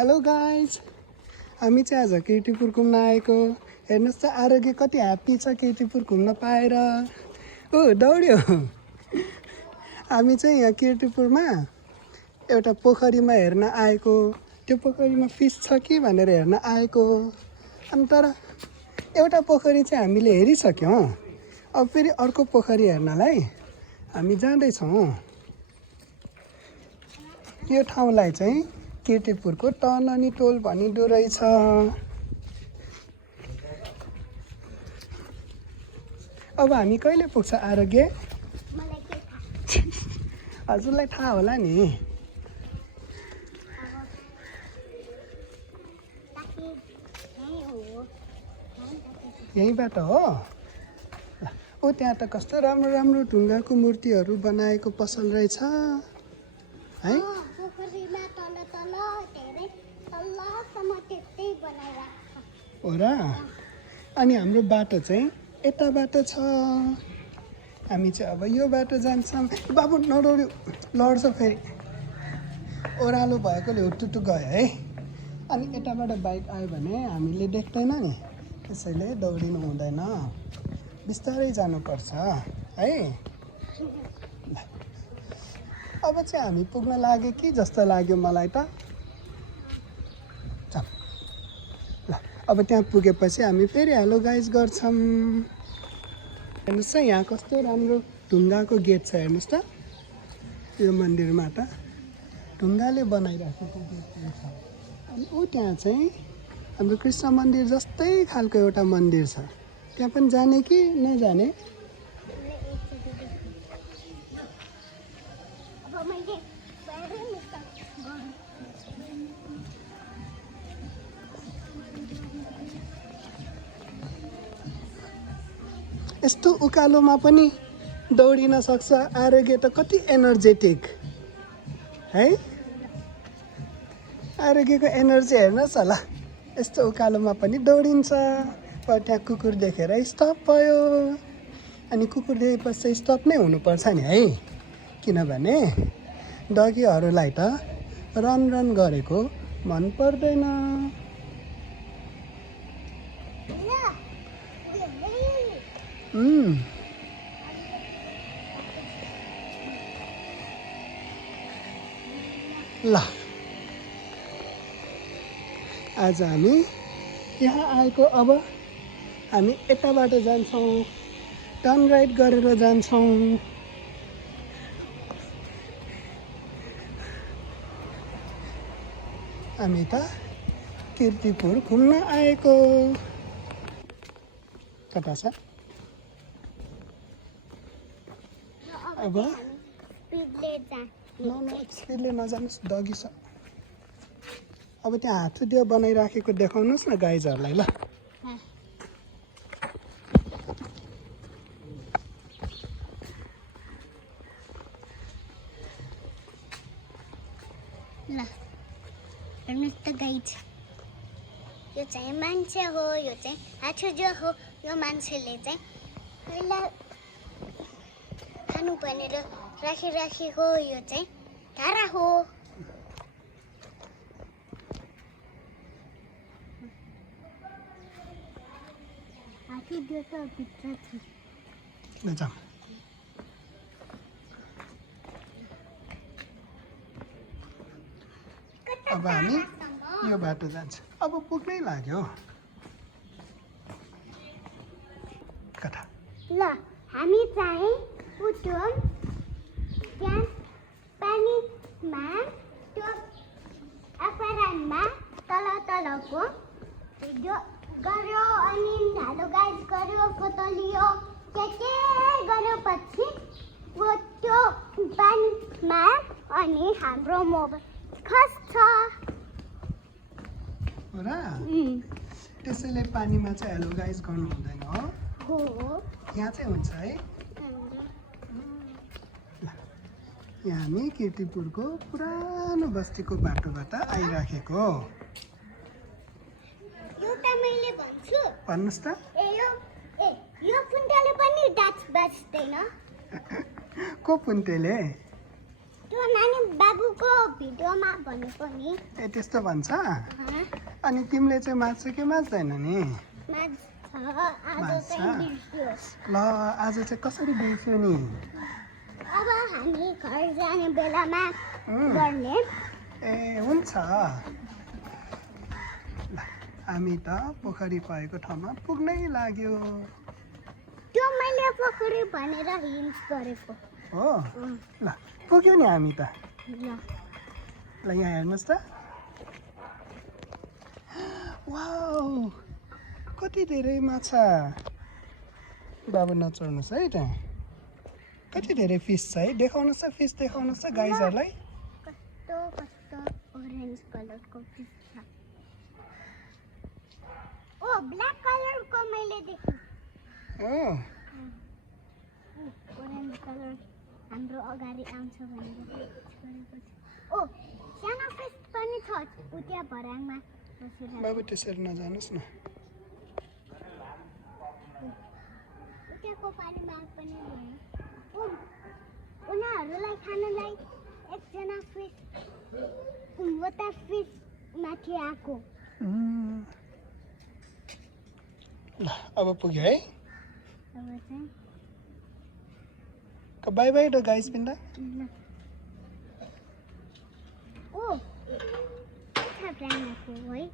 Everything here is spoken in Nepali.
हेलो गाइज, हामी चाहिँ आज किर्तिपुर घुम्न आएको। हेर्नुहोस् त आरोग्य कति ह्याप्पी छ किर्तिपुर घुम्न पाएर। ओ दौड्यो। हामी चाहिँ यहाँ किर्तिपुरमा एउटा पोखरीमा हेर्न आएको। त्यो पोखरीमा फिस छ कि भनेर हेर्न आएको। अनि तर एउटा पोखरी चाहिँ हामीले हेरिसक्यौँ। अब फेरि अर्को पोखरी हेर्नलाई हामी जाँदैछौँ। यो ठाउँलाई चाहिँ किर्तिपुरको टननी टोल भनिँदो रहेछ। अब हामी कहिले पुग्छ आरोग्य? हजुरलाई थाहा होला नि। यहीँबाट हो। ओ त्यहाँ त कस्तो राम्रो राम्रो ढुङ्गाको मूर्तिहरू बनाएको पसल रहेछ है। हो र। अनि हाम्रो बाटो चाहिँ यताबाट छ। हामी चाहिँ अब यो बाटो जान्छौँ। बाबु नडौड्यो, लड्छ फेरि। ओह्रालो भएकोले हुटुटु गयो है। अनि यताबाट बाइक आयो भने हामीले देख्दैन नि, त्यसैले दौडिनु हुँदैन, बिस्तारै जानुपर्छ है। अब चाहिँ हामी पुग्न लाग्यो कि जस्तो लाग्यो मलाई त। ल अब त्यहाँ पुगेपछि हामी फेरि हेलो गाइज गर्छौँ। हेर्नुहोस् त यहाँ कस्तो राम्रो ढुङ्गाको गेट छ। हेर्नुहोस् त यो मन्दिरमा त ढुङ्गाले बनाइराखेको गेट छ। अनि ऊ त्यहाँ चाहिँ हाम्रो कृष्ण मन्दिर जस्तै खालको एउटा मन्दिर छ। त्यहाँ पनि जाने कि नजाने? यस्तो उकालोमा पनि दौडिन सक्छ आरोग्य त। कति एनर्जेटिक है। आरोग्यको एनर्जी हेर्नुहोस् होला। यस्तो उकालोमा पनि दौडिन्छ। त्यहाँ कुकुर देखेर स्टप भयो। अनि कुकुर देखेपछि स्टप नै हुनुपर्छ नि है। किनभने डगीहरूलाई त रन गरेको मन पर्दैन। ल आज हामी यहाँ आएको। अब हामी यताबाट जान्छौँ, टर्न राइट गरेर जान्छौँ। हामी त किर्तिपुर घुम्न आएको। कता छ अब? स्पिडले नजानुहोस्, डगी छ। अब त्यहाँ हातुदियो बनाइराखेको देखाउनुहोस् न गाइजहरूलाई। ल हेर्नुहोस् त गाइज, यो चाहिँ मान्छे हो, यो चाहिँ हातुदियो हो। यो मान्छेले चाहिँ पहिला खानु भनेर राखेको यो चाहिँ धारा हो। हातुदियो त भित्र छ। अब हामी यो बाटो जान्छ। अब पुग्नै लाग्यो। कता? ल हामी चाहिँ उठौँ। त्यहाँ पानीमा त्यो एक्वारियममा तलको भिडियो गर्यो। अनि हेलो गाइज गर्यो, फोटो लियो, के गर्यो। पछि वो त्यो पानीमा अनि हाम्रो मोबाइल खस्छ। हो र। त्यसैले पानीमा चाहिँ हेलो गाइज गर्नु हुँदैन हो। यहाँ चाहिँ हुन्छ है। यहाँ हामी किर्तिपुरको पुरानो बस्तीको बाटोबाट आइराखेको। एउटा मैले भन्छु, भन्नुहोस् त। यो पुन्टेले पनि डान्स बाज्दैन। को पुन्टेले? त्यो नानी बाबुको भिडियोमा भनेको नि ए त्यस्तो भन्छ अँ, अनि तिमीले चाहिँ मात्छ कि मात्दैन नि माछ आज चाहिँ बिर्स्यो ल आज चाहिँ कसरी बिर्स्यो नि अब हामी घर जाने बेलामा उम्, गर्ने ए हुन्छ ल हामी त पोखरी भएको ठाउँमा पुग्नै लाग्यो त्यो मैले पोखरी भनेर हिन्ट गरेको हो ल पुग्यो नि हामी त ल ल यहाँ हेर्नुहोस् त वाउ कति धेरै माछा बाबु नचढ्नुहोस् है त्यहाँ कति धेरै फिस छ है देखाउनुहोस् त फिस देखाउनुहोस् त गाइजहरूलाई कस्तो कस्तो ओरेन्ज कलरको फिस छ ओ ब्ल्याक कलरको मैले देखेँ हो ओरेन्ज कलर हाम्रो अगाडि आउँछ भनेर गरेको छ ओ सानो फिस पनि छ उता भराङमा बसेर बाबु त्यसरी नजानुहोस् न उताको पानीमा पनि भयो ओ उनीहरूलाई खानलाई एकजना फिस वटा फिस माथि आएको ल अब पुग्यो है अब चाहिँ by by the guys Binda ल ओ छ प्राणको है